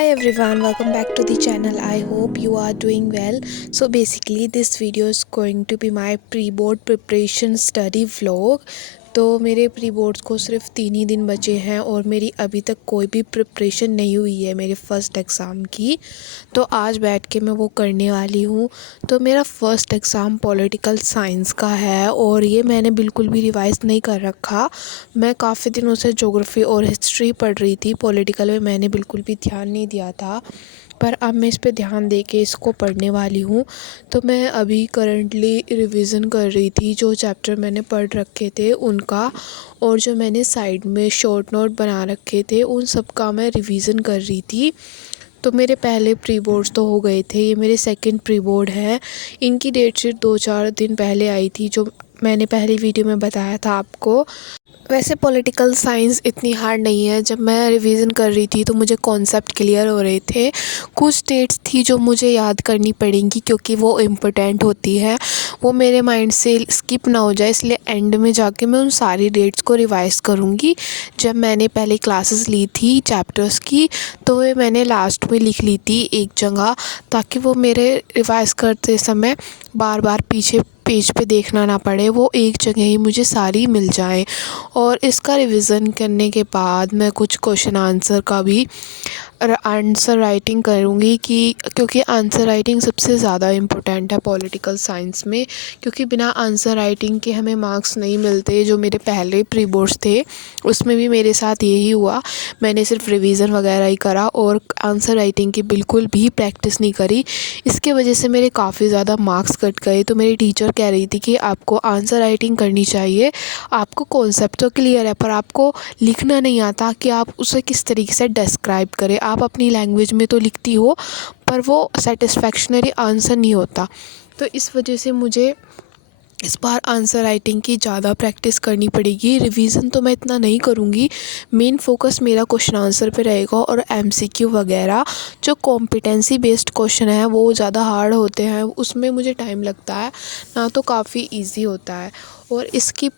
Hi everyone, welcome back to the channel. I hope you are doing well. So basically this video is going to be my pre-board preparation study vlog. तो मेरे pre boards को सिर्फ 3 ही दिन बचे हैं और मेरी अभी तक कोई भी प्रिपरेशन नहीं हुई है मेरे फर्स्ट एग्ज़ाम की। तो आज बैठ के मैं वो करने वाली हूँ। तो मेरा फ़र्स्ट एग्ज़ाम पॉलिटिकल साइंस का है और ये मैंने बिल्कुल भी रिवाइज़ नहीं कर रखा। मैं काफ़ी दिनों से ज्योग्राफी और हिस्ट्री पढ़ रही थी, पॉलिटिकल में मैंने बिल्कुल भी ध्यान नहीं दिया था, पर अब मैं इस पे ध्यान दे के इसको पढ़ने वाली हूँ। तो मैं अभी करंटली रिवीज़न कर रही थी जो चैप्टर मैंने पढ़ रखे थे उनका, और जो मैंने साइड में शॉर्ट नोट बना रखे थे उन सब का मैं रिवीज़न कर रही थी। तो मेरे पहले प्री बोर्ड्स तो हो गए थे, ये मेरे सेकंड प्री बोर्ड है। इनकी डेट शीट 2-4 दिन पहले आई थी, जो मैंने पहली वीडियो में बताया था आपको। वैसे पॉलिटिकल साइंस इतनी हार्ड नहीं है। जब मैं रिवीज़न कर रही थी तो मुझे कॉन्सेप्ट क्लियर हो रहे थे। कुछ डेट्स थी जो मुझे याद करनी पड़ेंगी क्योंकि वो इम्पोर्टेंट होती है, वो मेरे माइंड से स्किप ना हो जाए, इसलिए एंड में जाके मैं उन सारी डेट्स को रिवाइज़ करूँगी। जब मैंने पहले क्लासेस ली थी चैप्टर्स की तो वे मैंने लास्ट में लिख ली थी एक जगह, ताकि वो मेरे रिवाइज़ करते समय बार बार पीछे पेज पे देखना ना पड़े, वो एक जगह ही मुझे सारी मिल जाए। और इसका रिवीज़न करने के बाद मैं कुछ क्वेश्चन आंसर का भी आंसर राइटिंग करूँगी क्योंकि आंसर राइटिंग सबसे ज़्यादा इम्पोर्टेंट है पॉलिटिकल साइंस में, क्योंकि बिना आंसर राइटिंग के हमें मार्क्स नहीं मिलते। जो मेरे पहले प्री बोर्ड्स थे उसमें भी मेरे साथ यही हुआ, मैंने सिर्फ रिवीज़न वगैरह ही करा और आंसर राइटिंग की बिल्कुल भी प्रैक्टिस नहीं करी। इसके वजह से मेरे काफ़ी ज़्यादा मार्क्स कट गए। तो मेरी टीचर कह रही थी कि आपको आंसर राइटिंग करनी चाहिए, आपको कॉन्सेप्ट तो क्लियर है पर आपको लिखना नहीं आता कि आप उसे किस तरीके से डिस्क्राइब करें। आप अपनी लैंग्वेज में तो लिखती हो पर वो सेटिस्फैक्शनरी आंसर नहीं होता। तो इस वजह से मुझे इस बार आंसर राइटिंग की ज़्यादा प्रैक्टिस करनी पड़ेगी। रिवीजन तो मैं इतना नहीं करूँगी, मेन फोकस मेरा क्वेश्चन आंसर पे रहेगा और एमसीक्यू वगैरह जो कॉम्पिटेंसी बेस्ड क्वेश्चन है वो ज़्यादा हार्ड होते हैं, उसमें मुझे टाइम लगता है ना, तो काफ़ी इजी होता है। और इसकी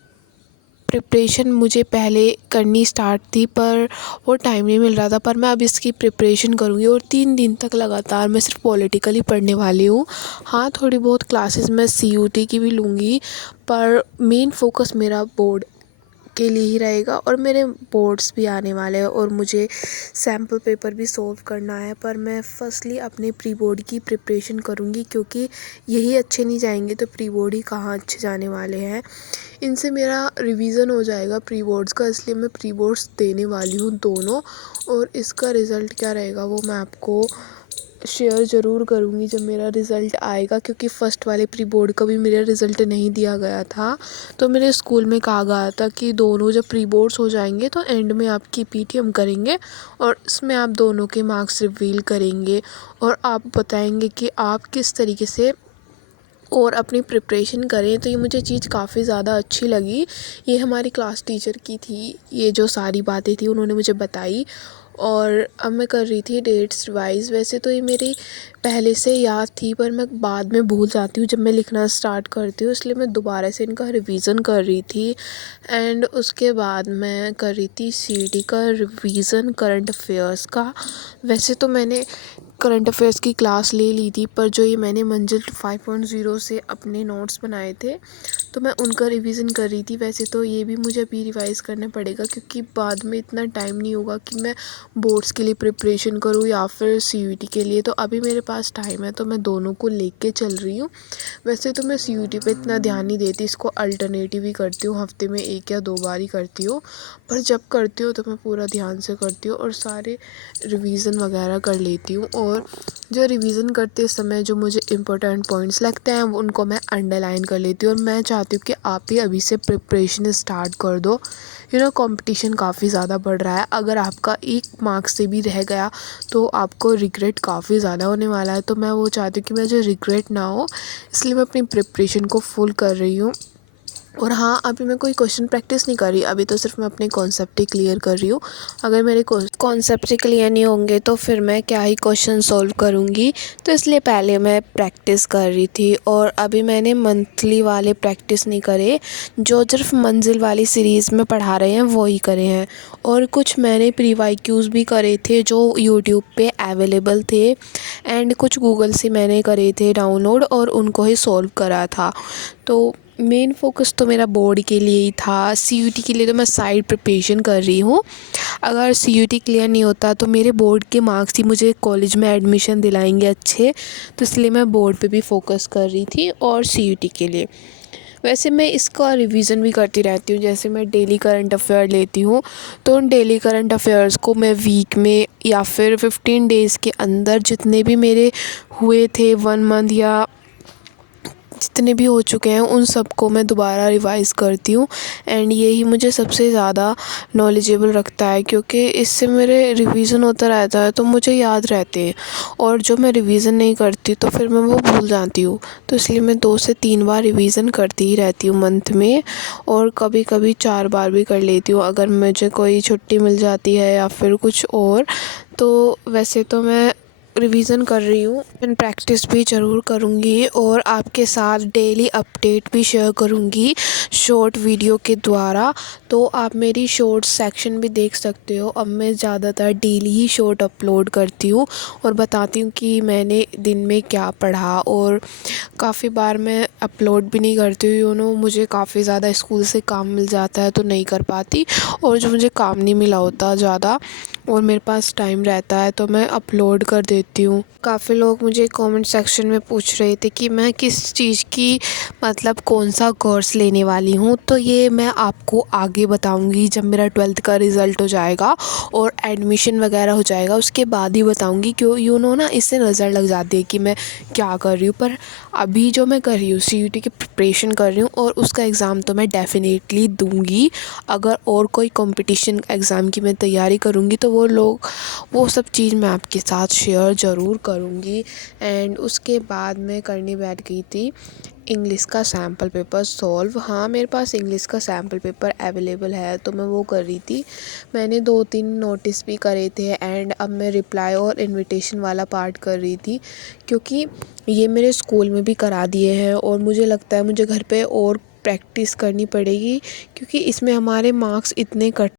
प्रिपरेशन मुझे पहले करनी स्टार्ट थी पर वो टाइम नहीं मिल रहा था, पर मैं अब इसकी प्रिपरेशन करूँगी और 3 दिन तक लगातार मैं सिर्फ पॉलिटिकल ही पढ़ने वाली हूँ। हाँ, थोड़ी बहुत क्लासेस मैं सीयूटी की भी लूँगी, पर मेन फोकस मेरा बोर्ड के लिए ही रहेगा। और मेरे बोर्ड्स भी आने वाले हैं और मुझे सैम्पल पेपर भी सॉल्व करना है, पर मैं फर्स्टली अपने प्री बोर्ड की प्रिपरेशन करूँगी क्योंकि यही अच्छे नहीं जाएंगे तो प्री बोर्ड ही कहाँ अच्छे जाने वाले हैं। इनसे मेरा रिवीजन हो जाएगा प्री बोर्ड्स का, इसलिए मैं प्री बोर्ड्स देने वाली हूँ दोनों, और इसका रिज़ल्ट क्या रहेगा वो मैं आपको शेयर ज़रूर करूँगी जब मेरा रिज़ल्ट आएगा, क्योंकि फ़र्स्ट वाले प्री बोर्ड का भी मेरा रिज़ल्ट नहीं दिया गया था। तो मेरे स्कूल में कहा गया था कि दोनों जब प्री बोर्ड्स हो जाएंगे तो एंड में आपकी पीटीएम करेंगे और इसमें आप दोनों के मार्क्स रिवील करेंगे और आप बताएंगे कि आप किस तरीके से और अपनी प्रिपरेशन करें। तो ये मुझे चीज़ काफ़ी ज़्यादा अच्छी लगी। ये हमारी क्लास टीचर की थी, ये जो सारी बातें थी उन्होंने मुझे बताई और अब मैं कर रही थी डेट्स रिवाइज़। वैसे तो ये मेरी पहले से याद थी पर मैं बाद में भूल जाती हूँ जब मैं लिखना स्टार्ट करती हूँ, इसलिए मैं दोबारा से इनका रिवीज़न कर रही थी। एंड उसके बाद मैं कर रही थी सीईटी का रिवीज़न करंट अफेयर्स का। वैसे तो मैंने करंट अफेयर्स की क्लास ले ली थी, पर जो ये मैंने मंजिल 5.0 से अपने नोट्स बनाए थे तो मैं उनका रिवीज़न कर रही थी। वैसे तो ये भी मुझे अभी रिवाइज़ करना पड़ेगा क्योंकि बाद में इतना टाइम नहीं होगा कि मैं बोर्ड्स के लिए प्रिपरेशन करूँ या फिर सीयूटी के लिए, तो अभी मेरे पास टाइम है तो मैं दोनों को लेके चल रही हूँ। वैसे तो मैं सीयूटी पे इतना ध्यान नहीं देती, इसको अल्टरनेटिव ही करती हूँ, हफ्ते में 1 या 2 बार ही करती हूँ, पर जब करती हूँ तो मैं पूरा ध्यान से करती हूँ और सारे रिवीज़न वगैरह कर लेती हूँ। और जो रिवीज़न करते समय जो मुझे इम्पोर्टेंट पॉइंट्स लगते हैं उनको मैं अंडरलाइन कर लेती हूँ और मैं चाहती हूँ कि आप भी अभी से प्रिपरेशन स्टार्ट कर दो। कंपटीशन काफ़ी ज़्यादा बढ़ रहा है, अगर आपका 1 मार्क्स से भी रह गया तो आपको रिग्रेट काफ़ी ज़्यादा होने वाला है। तो मैं वो चाहती हूँ कि मुझे रिग्रेट ना हो, इसलिए मैं अपनी प्रिपरेशन को फुल कर रही हूँ। और हाँ, अभी मैं कोई क्वेश्चन प्रैक्टिस नहीं कर रही, अभी तो सिर्फ मैं अपने कॉन्सेप्ट ही क्लियर कर रही हूँ। अगर मेरे कॉन्सेप्ट ही क्लियर नहीं होंगे तो फिर मैं क्या ही क्वेश्चन सॉल्व करूँगी। तो इसलिए पहले मैं प्रैक्टिस कर रही थी, और अभी मैंने मंथली वाले प्रैक्टिस नहीं करे, जो सिर्फ मंजिल वाली सीरीज़ में पढ़ा रहे हैं वो ही करे हैं। और कुछ मैंने प्री वाई क्यूज़ भी करे थे जो यूट्यूब पे अवेलेबल थे, एंड कुछ गूगल से मैंने करे थे डाउनलोड और उनको ही सॉल्व करा था। तो मेन फोकस तो मेरा बोर्ड के लिए ही था। सीयूटी के लिए तो मैं साइड प्रिपरेशन कर रही हूँ। अगर सीयूटी क्लियर नहीं होता तो मेरे बोर्ड के मार्क्स ही मुझे कॉलेज में एडमिशन दिलाएंगे अच्छे, तो इसलिए मैं बोर्ड पे भी फोकस कर रही थी और सीयूटी के लिए। वैसे मैं इसका रिवीजन भी करती रहती हूँ, जैसे मैं डेली करंट अफेयर लेती हूँ, तो उन डेली करंट अफेयर्स को मैं वीक में या फिर 15 डेज़ के अंदर जितने भी मेरे हुए थे 1 मंथ या जितने भी हो चुके हैं उन सब को मैं दोबारा रिवाइज़ करती हूँ। एंड यही मुझे सबसे ज़्यादा नॉलेजेबल रखता है, क्योंकि इससे मेरे रिवीजन होता रहता है तो मुझे याद रहते हैं। और जो मैं रिवीजन नहीं करती तो फिर मैं वो भूल जाती हूँ। तो इसलिए मैं 2 से 3 बार रिवीजन करती ही रहती हूँ मंथ में, और कभी कभी 4 बार भी कर लेती हूँ अगर मुझे कोई छुट्टी मिल जाती है या फिर कुछ और। तो वैसे तो मैं रिवीज़न कर रही हूँ, एंड प्रैक्टिस भी ज़रूर करूँगी, और आपके साथ डेली अपडेट भी शेयर करूँगी शॉर्ट वीडियो के द्वारा। तो आप मेरी शॉर्ट सेक्शन भी देख सकते हो। अब मैं ज़्यादातर डेली ही शॉर्ट अपलोड करती हूँ और बताती हूँ कि मैंने दिन में क्या पढ़ा। और काफ़ी बार मैं अपलोड भी नहीं करती हूँ, मुझे काफ़ी ज़्यादा स्कूल से काम मिल जाता है तो नहीं कर पाती, और जो मुझे काम नहीं मिला होता ज़्यादा और मेरे पास टाइम रहता है तो मैं अपलोड कर देती हूँ। काफ़ी लोग मुझे कमेंट सेक्शन में पूछ रहे थे कि मैं किस चीज़ की मतलब कौन सा कोर्स लेने वाली हूँ, तो ये मैं आपको आगे बताऊँगी जब मेरा 12th का रिज़ल्ट हो जाएगा और एडमिशन वगैरह हो जाएगा, उसके बाद ही बताऊँगी। क्यों ना इससे नज़र लग जाती है कि मैं क्या कर रही हूँ। पर अभी जो मैं कर रही हूँ सीयूटी की प्रिपरेशन कर रही हूँ, और उसका एग्ज़ाम तो मैं डेफ़िनेटली दूँगी। अगर और कोई कंपटीशन एग्ज़ाम की मैं तैयारी करूँगी तो वो सब चीज़ मैं आपके साथ शेयर ज़रूर करूँगी। एंड उसके बाद मैं करने बैठ गई थी इंग्लिश का सैम्पल पेपर सॉल्व। हाँ, मेरे पास इंग्लिश का सैम्पल पेपर अवेलेबल है तो मैं वो कर रही थी। मैंने 2-3 नोटिस भी करे थे, एंड अब मैं रिप्लाई और इनविटेशन वाला पार्ट कर रही थी, क्योंकि ये मेरे स्कूल में भी करा दिए हैं और मुझे लगता है मुझे घर पे और प्रैक्टिस करनी पड़ेगी, क्योंकि इसमें हमारे मार्क्स इतने कट